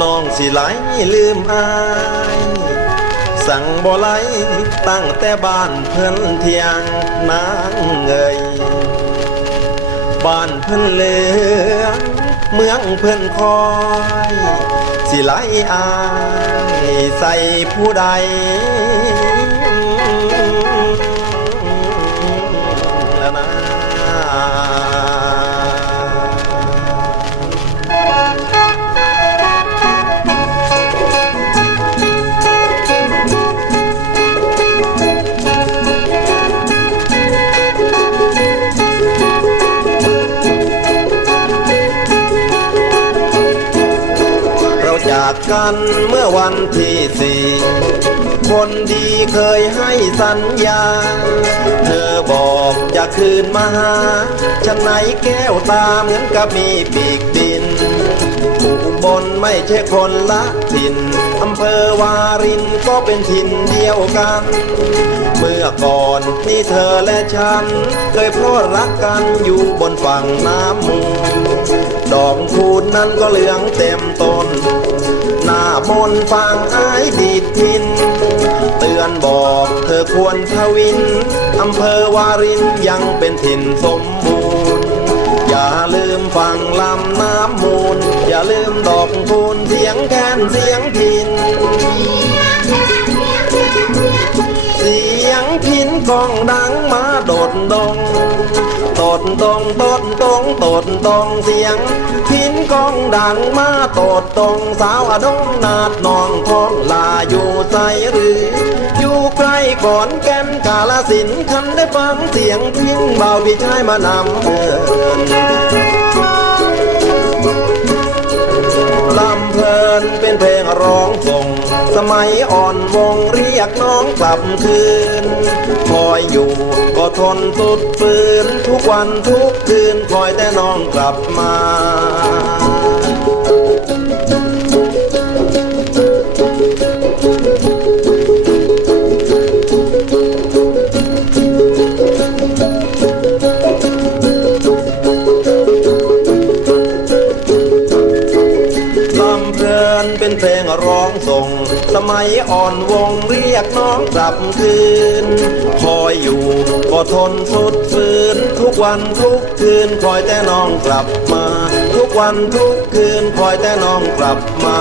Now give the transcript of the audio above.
นองสิไหลลืมอาย สั่งบ่ไหลตั้งแต่บ้านเพิ่นเทียงนางเงยบ้านเพิ่นเลืองเมืองเพิ่นคอย สิไหลอาย ใส่ผู้ใด กันเมื่อวันที่สี่คนดีเคยให้สัญญา เธอบอกจะคืนมาหาฉันไหนแก้วตาเหมือนกับมีปีกดินอุบลไม่ใช่คนละถิ่นอำเภอวารินก็เป็นถิ่นเดียวกัน เมื่อก่อนนี่เธอและฉัน เคยพลอดรักกันอยู่บนฝั่งน้ำมูลดอกคูณนั้นก็เหลืองเต็มต้น หน้ามนฟังอายดีดพิน เตือนบอกเธอควรทวิน อำเภอวารินยังเป็นถิ่นสมบูรณ์ อย่าลืมฟังลำน้ำมูล อย่าลืมดอกคูณเสียงแคนเสียงทิน พินกองดังมาโดดดงตดตงตดตงตดตงเสียงพินกองดังมาตดตงสาวอดงนาดนองทองลาอยู่ใสหรือ อยู่ใกล้ก่อนแก้มกาลสินคันได้ฟังเสียงพินเบาพี่ชายมานำเอิ เพลินเป็นเพลงร้องส่ง สมัยอ่อนวงเรียกน้องกลับคืน คอยอยู่ก็ทนสุดฝืนทุกวันทุกคืนคอยแต่น้องกลับมา เป็นเพลงร้องส่ง สมัยอ่อนวงเรียกน้องกลับคืน คอยอยู่ก็ทนสุดฝืน ทุกวันทุกคืนคอยแต่น้องกลับมา ทุกวันทุกคืนคอยแต่น้องกลับมา